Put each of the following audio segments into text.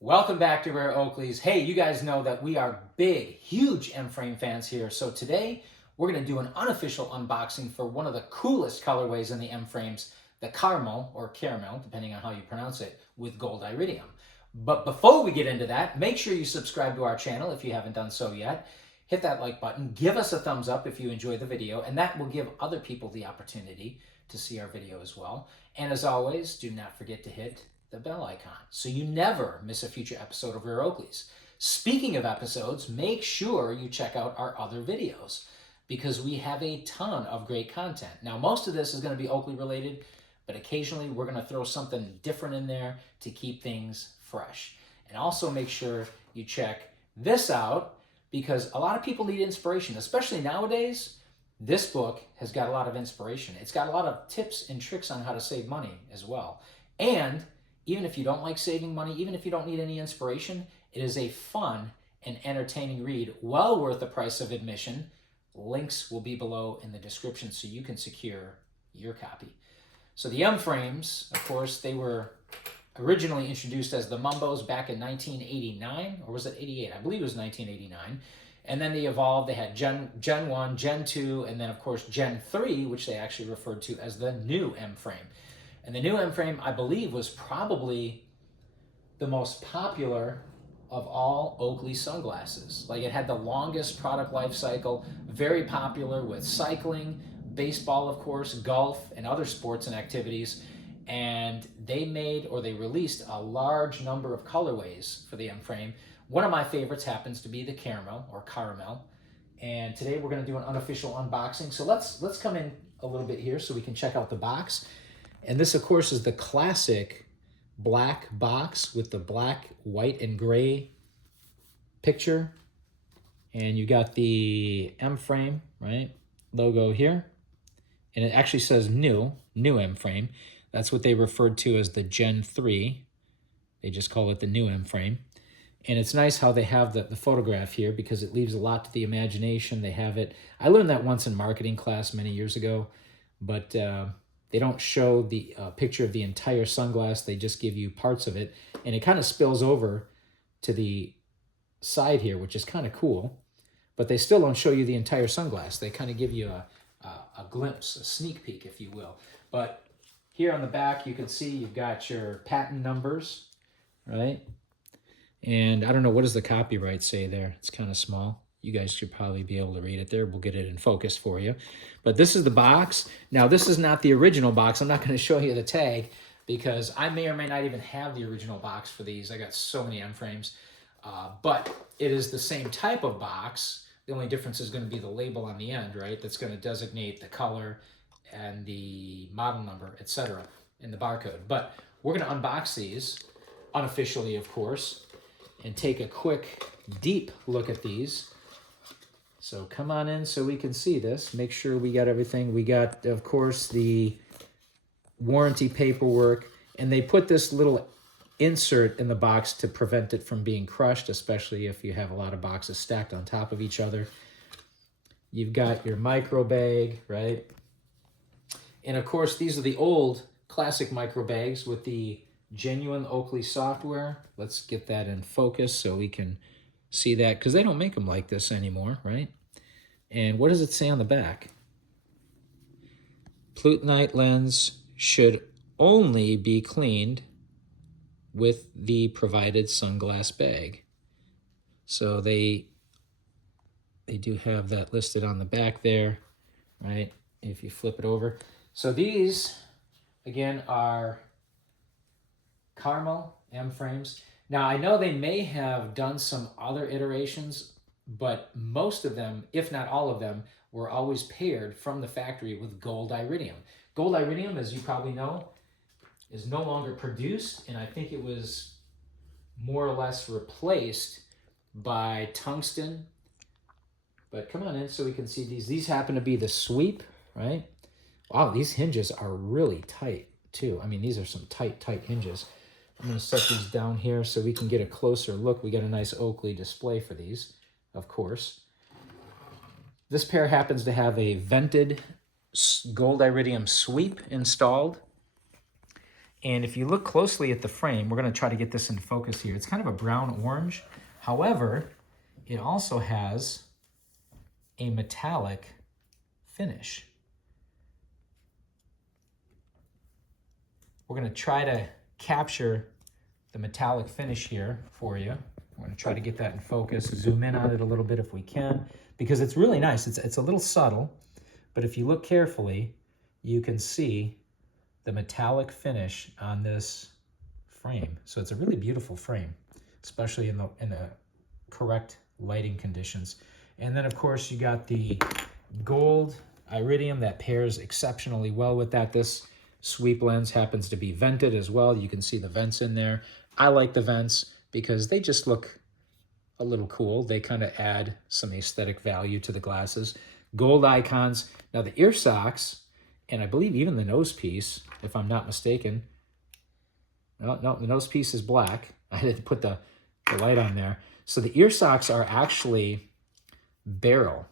Welcome back to Rare Oakleys. Hey, you guys know that we are big, huge M-frame fans here. So today we're going to do an unofficial unboxing for one of the coolest colorways in the M-frames, the caramel, or caramel, depending on how you pronounce it, with gold iridium. But before we get into that, make sure you subscribe to our channel if you haven't done so yet. Hit that like button, give us a thumbs up if you enjoy the video, and that will give other people the opportunity to see our video as well. And as always, do not forget to hit the bell icon so you never miss a future episode of Rare Oakleys. Speaking of episodes, make sure you check out our other videos because we have a ton of great content. Now, most of this is going to be Oakley related, but occasionally we're going to throw something different in there to keep things fresh. And also make sure you check this out because a lot of people need inspiration, especially nowadays. This book has got a lot of inspiration. It's got a lot of tips and tricks on how to save money as well. And even if you don't like saving money, even if you don't need any inspiration, it is a fun and entertaining read, well worth the price of admission. Links will be below in the description so you can secure your copy. So the M-frames, of course, they were originally introduced as the Mumbos back in 1989, or was it 88? I believe it was 1989. And then they evolved. They had Gen 1, Gen 2, and then, of course, Gen 3, which they actually referred to as the new M-frame. And the new M-frame, I believe, was probably the most popular of all Oakley sunglasses. Like, it had the longest product life cycle, very popular with cycling, baseball, of course, golf, and other sports and activities. And they released a large number of colorways for the M-frame. One of my favorites happens to be the caramel, or caramel. And today we're going to do an unofficial unboxing. So let's come in a little bit here so we can check out the box. And this, of course, is the classic black box with the black, white, and gray picture. And you got the M-frame, right, logo here. And it actually says new M-frame. That's what they referred to as the Gen 3. They just call it the new M-frame. And it's nice how they have the photograph here because it leaves a lot to the imagination. They have it. I learned that once in marketing class many years ago, but they don't show the picture of the entire sunglass. They just give you parts of it. And it kind of spills over to the side here, which is kind of cool. But they still don't show you the entire sunglass. They kind of give you a glimpse, a sneak peek, if you will. But here on the back, you can see you've got your patent numbers, right? And I don't know, what does the copyright say there? It's kind of small. You guys should probably be able to read it there. We'll get it in focus for you. But this is the box. Now, this is not the original box. I'm not going to show you the tag because I may or may not even have the original box for these. I got so many M-frames. But it is the same type of box. The only difference is going to be the label on the end, right? That's going to designate the color and the model number, etc., and the barcode. But we're going to unbox these, unofficially, of course, and take a quick, deep look at these. So come on in so we can see this. Make sure we got everything. We got, of course, the warranty paperwork, and they put this little insert in the box to prevent it from being crushed, especially if you have a lot of boxes stacked on top of each other. You've got your micro bag, right? And of course, these are the old classic micro bags with the genuine Oakley software. Let's get that in focus so we can see that, because they don't make them like this anymore, right? And what does it say on the back? Plutonite lens should only be cleaned with the provided sunglass bag. So they do have that listed on the back there, right? If you flip it over. So these, again, are caramel M-frames. Now, I know they may have done some other iterations, but most of them, if not all of them, were always paired from the factory with gold iridium. Gold iridium, as you probably know, is no longer produced, and I think it was more or less replaced by tungsten. But come on in so we can see these. These happen to be the sweep, right? Wow, these hinges are really tight, too. I mean, these are some tight hinges. I'm going to set these down here so we can get a closer look. We got a nice Oakley display for these, of course. This pair happens to have a vented gold iridium sweep installed. And if you look closely at the frame, we're going to try to get this in focus here. It's kind of a brown-orange. However, it also has a metallic finish. We're going to try to capture the metallic finish here for you. We're going to try to get that in focus, zoom in on it a little bit if we can, because it's really nice. It's a little subtle, but if you look carefully, you can see the metallic finish on this frame. So it's a really beautiful frame, especially in the correct lighting conditions. And then of course you got the gold iridium that pairs exceptionally well with that. This sweep lens happens to be vented as well. You can see the vents in there. I like the vents because they just look a little cool. They kind of add some aesthetic value to the glasses. Gold icons. Now the ear socks, and I believe even the nose piece, if I'm not mistaken. No, the nose piece is black. I didn't put the light on there. So the ear socks are actually beryl,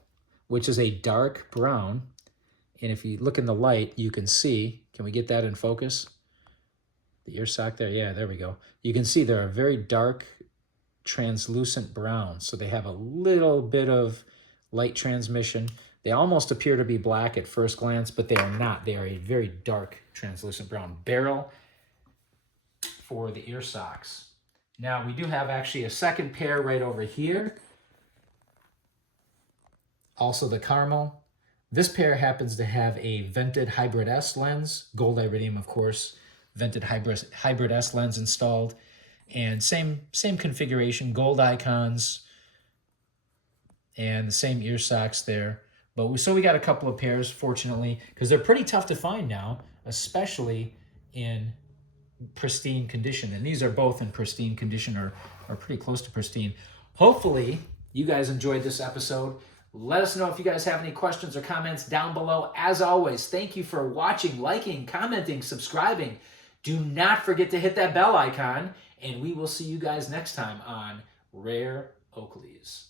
which is a dark brown. And if you look in the light, you can see, can we get that in focus? The ear sock there, yeah, there we go. You can see they're a very dark, translucent brown. So they have a little bit of light transmission. They almost appear to be black at first glance, but they are not. They are a very dark, translucent brown. Beryl for the ear socks. Now, we do have actually a second pair right over here. Also the caramel. This pair happens to have a vented Hybrid S lens, gold iridium, of course, vented Hybrid S lens installed, and same configuration, gold icons, and the same ear socks there. But so we got a couple of pairs, fortunately, because they're pretty tough to find now, especially in pristine condition. And these are both in pristine condition, or pretty close to pristine. Hopefully, you guys enjoyed this episode. Let us know if you guys have any questions or comments down below. As always, thank you for watching, liking, commenting, subscribing. Do not forget to hit that bell icon, and we will see you guys next time on Rare Oakleys.